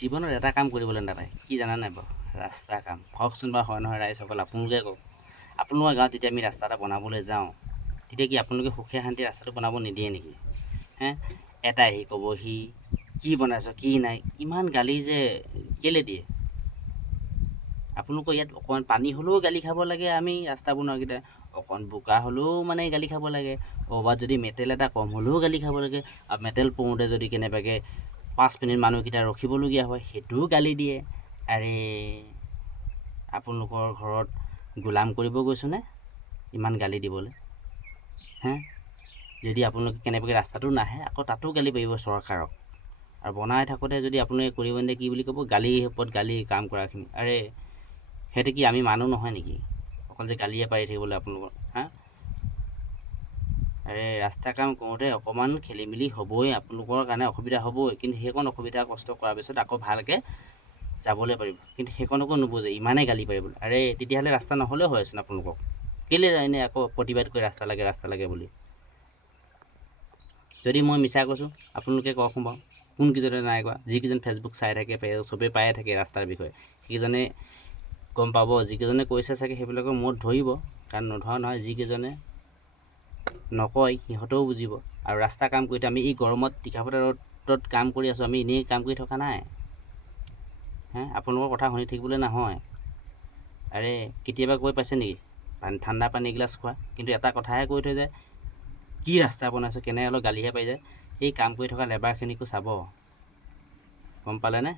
জীৱনত এটা কাম কৰিবলৈ নাপায়, কি জানা নাই বাৰু? ৰাস্তা কাম। কওকচোন বাৰু, হয় নহয় ৰাইজসকল? আপোনালোকে কওক। আপোনালোকৰ গাঁৱত যেতিয়া আমি ৰাস্তা এটা বনাবলৈ যাওঁ, তেতিয়া কি আপোনালোকে সুখে শান্তি ৰাস্তাটো বনাব নিদিয়ে নেকি? এটা আহি ক'বহি কি বনাইছ, কি নাই, ইমান গালি যে কেলৈ দিয়ে? আপোনালোকৰ ইয়াত অকণমান পানী হ'লেও গালি খাব লাগে, আমি ৰাস্তা বনোৱাকেইটা অকণ বোকা হ'লেও মানে গালি খাব লাগে, ক'ৰবাত যদি মেটেল এটা কম হ'লেও গালি খাব লাগে, আৰু মেটেল পৰোঁতে যদি কেনেবাকৈ 5 মিনিট মানুহকেইটা ৰখিবলগীয়া হয়, সেইটোও গালি দিয়ে। আৰে আপোনালোকৰ ঘৰত গোলাম কৰিব গৈছোঁনে ইমান গালি দিবলৈ? যদি আপোনালোকে কেনেবাকৈ ৰাস্তাটো নাহে, আকৌ তাতো গালি পাৰিব চৰকাৰক। আৰু বনাই থাকোঁতে যদি আপোনালোকে কৰিব নিদিয়ে, কি বুলি ক'ব? গালি ওপৰত গালি কাম কৰাখিনি। আৰে সিহঁতে কি আমি মানুহ নহয় নেকি? অকল যে গালিয়ে পাৰি থাকিবলৈ আপোনালোকৰ। আৰে ৰাস্তা কাম কৰোঁতে অকণমান খেলি মেলি হ'বই, আপোনালোকৰ কাৰণে অসুবিধা হ'বই, কিন্তু সেইকণ অসুবিধা কষ্ট কৰাৰ পিছত আকৌ ভালকৈ যাবলৈ পাৰিব। কিন্তু সেইকণকো নুবুজে, ইমানেই গালি পাৰিবলৈ। আৰে তেতিয়াহ'লে ৰাস্তা নহ'লেও হয়চোন আপোনালোকক। কেলৈ এনেই আকৌ প্ৰতিবাদ কৰি ৰাস্তা লাগে বুলি? যদি মই মিছা কৈছোঁ, আপোনালোকে কওকচোন বাৰু, কোনকেইজনে নাই কোৱা? যিকেইজন ফেচবুক চাই থাকে, চবেই পায়ে থাকে ৰাস্তাৰ বিষয়ে, সেইকেইজনে গম পাব। যিকেইজনে কৈছে চাগে সেইবিলাকৰ মূৰত ধৰিব, কাৰণ নধৰা নহয়। যিকেইজনে নকয় সিহঁতেও বুজিব। আৰু ৰাস্তা কাম কৰোঁতে আমি এই গৰমত টিকাফটা ৰ'দত কাম কৰি আছোঁ, আমি এনেই কাম কৰি থকা নাই। আপোনালোকৰ কথা শুনি থাকিবলৈ নহয়। আৰে কেতিয়াবা কৈ পাইছে নেকি ঠাণ্ডা পানী এগিলাচ খোৱা? কিন্তু এটা কথাহে কৈ থৈ যায়, কি ৰাস্তা বনাইছোঁ, কেনে অলপ গালিহে পাই যায়। এই কাম কৰি থকা লেবাৰখিনিকো চাব, গম পালেনে?